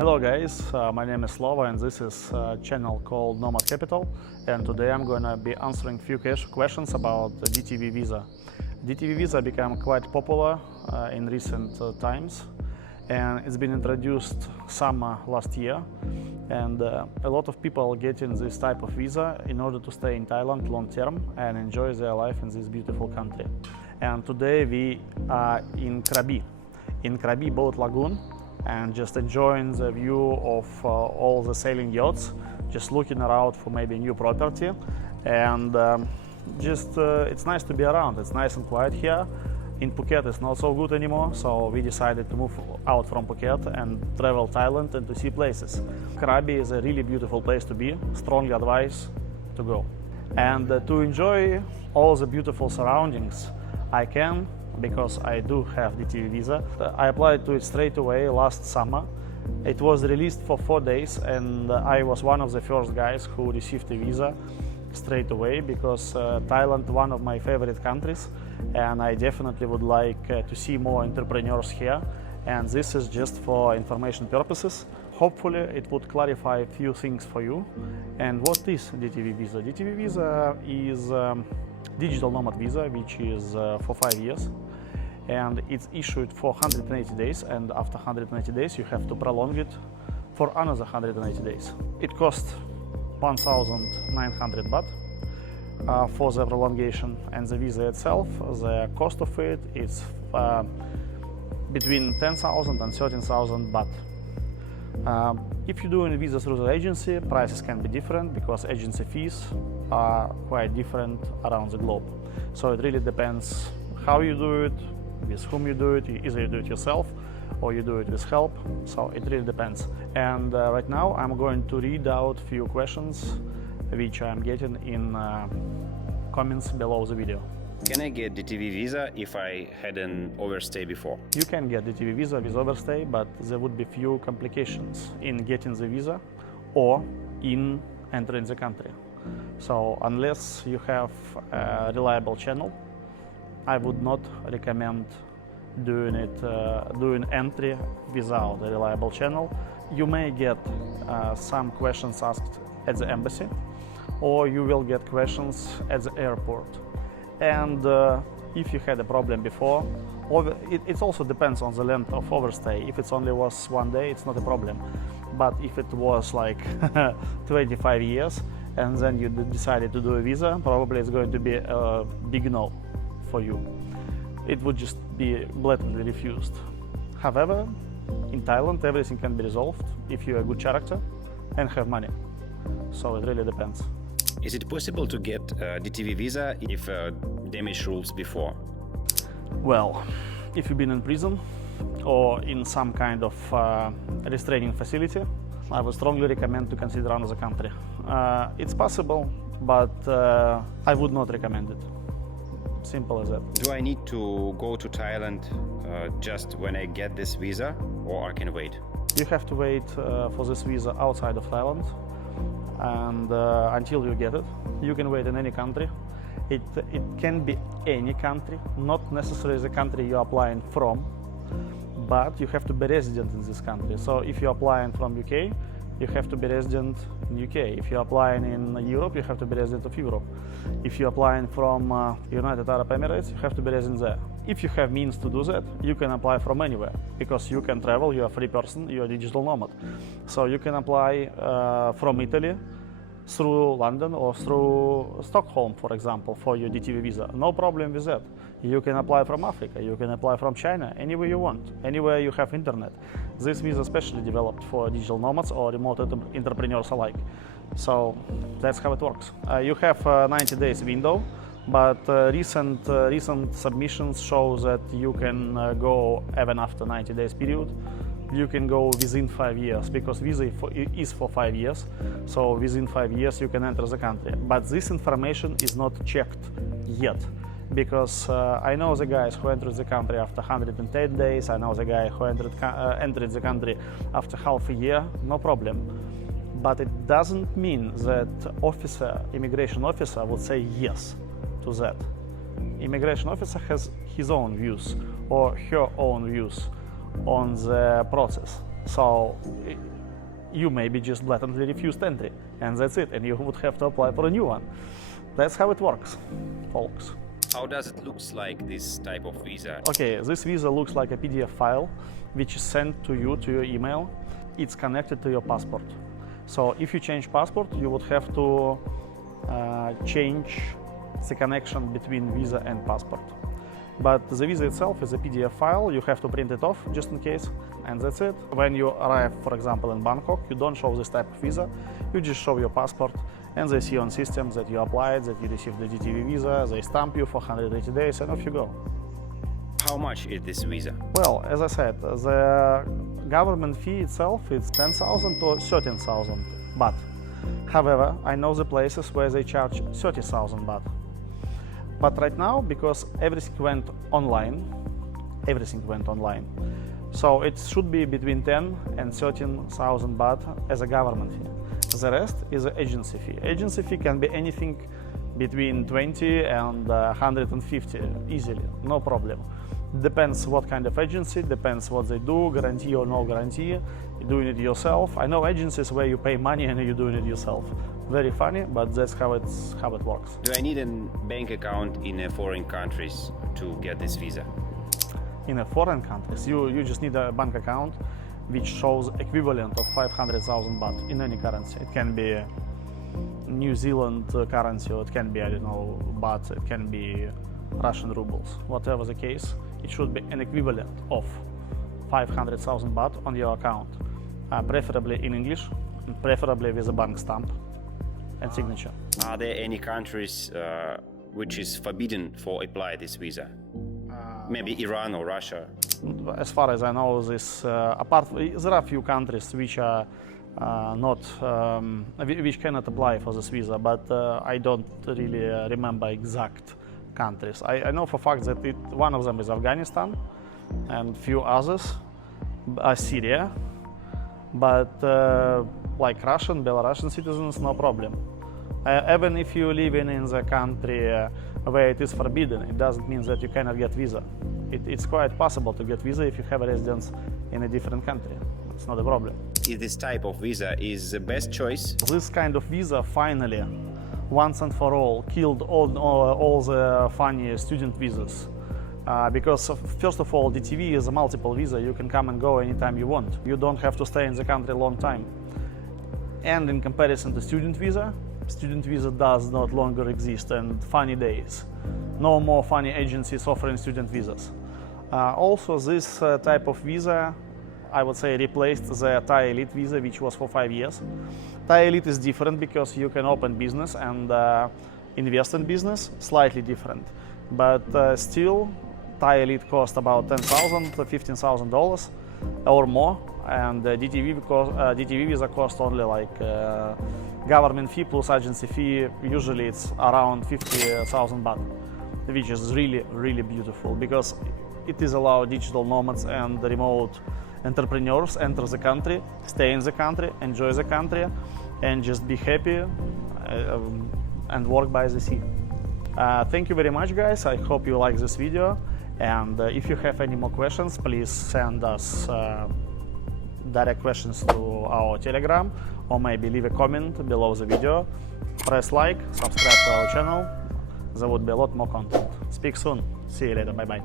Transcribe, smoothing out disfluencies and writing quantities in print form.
Hello guys, my name is Slava and this is a channel called Nomad Capital, and today I'm going to be answering few questions about the DTV visa. DTV visa became quite popular in recent times, and it's been introduced summer last year, and a lot of people getting this type of visa in order to stay in Thailand long term and enjoy their life in this beautiful country. And today we are in Krabi boat lagoon, and just enjoying the view of all the sailing yachts, just looking around for maybe new property, and it's nice to be around. It's nice and quiet here. In Phuket it's not so good anymore, so we decided to move out from Phuket and travel Thailand and to see places. Krabi is a really beautiful place to be, strongly advise to go. And to enjoy all the beautiful surroundings I can, because I do have DTV visa. I applied to it straight away last summer. It was released for 4 days, and I was one of the first guys who received the visa straight away, because Thailand is one of my favorite countries, and I definitely would like to see more entrepreneurs here, and this is just for information purposes. Hopefully it would clarify a few things for you. And what is DTV visa? DTV visa is digital nomad visa, which is for 5 years, and it's issued for 180 days, and after 180 days you have to prolong it for another 180 days. It costs 1,900 baht for the prolongation, and the visa itself, the cost of it is between 10,000 and 13,000 baht. If you're doing a visa through the agency, prices can be different because agency fees are quite different around the globe. So it really depends how you do it, with whom you do it. Either you do it yourself or you do it with help. So it really depends. And right now I'm going to read out a few questions which I'm getting in comments below the video. Can I get DTV visa if I had an overstay before? You can get DTV visa with overstay, but there would be few complications in getting the visa or in entering the country. So unless you have a reliable channel, I would not recommend doing entry without a reliable channel. You may get some questions asked at the embassy, or you will get questions at the airport. And if you had a problem before, it also depends on the length of overstay. If it only was 1 day, it's not a problem. But if it was like 25 years and then you decided to do a visa, probably it's going to be a big no for you. It would just be blatantly refused. However, in Thailand everything can be resolved if you're a good character and have money. So it really depends. Is it possible to get a DTV visa if damage rules before? Well, if you've been in prison or in some kind of restraining facility, I would strongly recommend to consider another country. It's possible, but I would not recommend it. Simple as that. Do I need to go to Thailand just when I get this visa, or I can wait? You have to wait for this visa outside of Thailand, and until you get it. You can wait in any country. It can be any country, not necessarily the country you're applying from, but you have to be resident in this country. So if you're applying from UK, you have to be resident in UK. If you're applying in Europe, you have to be resident of Europe. If you're applying from United Arab Emirates, you have to be resident there. If you have means to do that, you can apply from anywhere, because you can travel, you're a free person, you're a digital nomad. So you can apply from Italy through London or through Stockholm, for example, for your DTV visa. No problem with that. You can apply from Africa, you can apply from China, anywhere you want, anywhere you have internet. This visa is specially developed for digital nomads or remote entrepreneurs alike. So that's how it works. You have a 90 days window, but recent submissions show that you can go even after 90 days period. You can go within 5 years, because visa is for 5 years. So within 5 years you can enter the country. But this information is not checked yet, because I know the guys who entered the country after 110 days. I know the guy who entered the country after half a year, no problem. But it doesn't mean that immigration officer would say yes to that. Immigration officer has his own views or her own views on the process. So you maybe just blatantly refused entry, and that's it, and you would have to apply for a new one. That's how it works, folks. How does it look like, this type of visa? Okay, this visa looks like a PDF file which is sent to you to your email. It's connected to your passport. So if you change passport, you would have to change the connection between visa and passport. But the visa itself is a PDF file, you have to print it off just in case, and that's it. When you arrive, for example, in Bangkok, you don't show this type of visa, you just show your passport, and they see on systems that you applied, that you received the DTV visa, they stamp you for 180 days, and off you go. How much is this visa? Well, as I said, the government fee itself is 10,000 to 13,000 baht. However, I know the places where they charge 30,000 baht. But right now, because everything went online, so it should be between 10 and 13,000 baht as a government fee. The rest is an agency fee. Agency fee can be anything between 20 and 150 easily, no problem. Depends what kind of agency, depends what they do, guarantee or no guarantee, you're doing it yourself. I know agencies where you pay money and you're doing it yourself. Very funny, but that's how it works. Do I need a bank account in foreign countries to get this visa? In a foreign countries, you just need a bank account which shows equivalent of 500,000 baht in any currency. It can be New Zealand currency, or it can be, I don't know, baht, it can be Russian rubles. Whatever the case, it should be an equivalent of 500,000 baht on your account, preferably in English, and preferably with a bank stamp and signature. Are there any countries which is forbidden for apply this visa? Maybe Iran or Russia? As far as I know, there are a few countries which are which cannot apply for this visa, but I don't really remember exact countries. I know for a fact that one of them is Afghanistan, and few others are Syria, but like Russian, Belarusian citizens, no problem. Even if you live in the country where it is forbidden, it doesn't mean that you cannot get visa. It's quite possible to get visa if you have a residence in a different country. It's not a problem. Is this type of visa is the best choice? This kind of visa finally, once and for all, killed all the funny student visas. Because first of all, DTV is a multiple visa. You can come and go anytime you want. You don't have to stay in the country a long time. And in comparison to student visa does not longer exist, and funny days. No more funny agencies offering student visas. Also, this type of visa, I would say, replaced the Thai Elite visa, which was for 5 years. Thai Elite is different because you can open business and invest in business, slightly different. But still, Thai Elite cost about $10,000 to $15,000 or more, and DTV visa cost only like government fee plus agency fee. Usually it's around 50,000 baht, which is really, really beautiful because it is allow digital nomads and remote entrepreneurs enter the country, stay in the country, enjoy the country, and just be happy and work by the sea. Thank you very much, guys. I hope you like this video, and if you have any more questions, please send us direct questions to our Telegram, or maybe leave a comment below the video. Press like, subscribe to our channel. There would be a lot more content. Speak soon. See you later. Bye bye.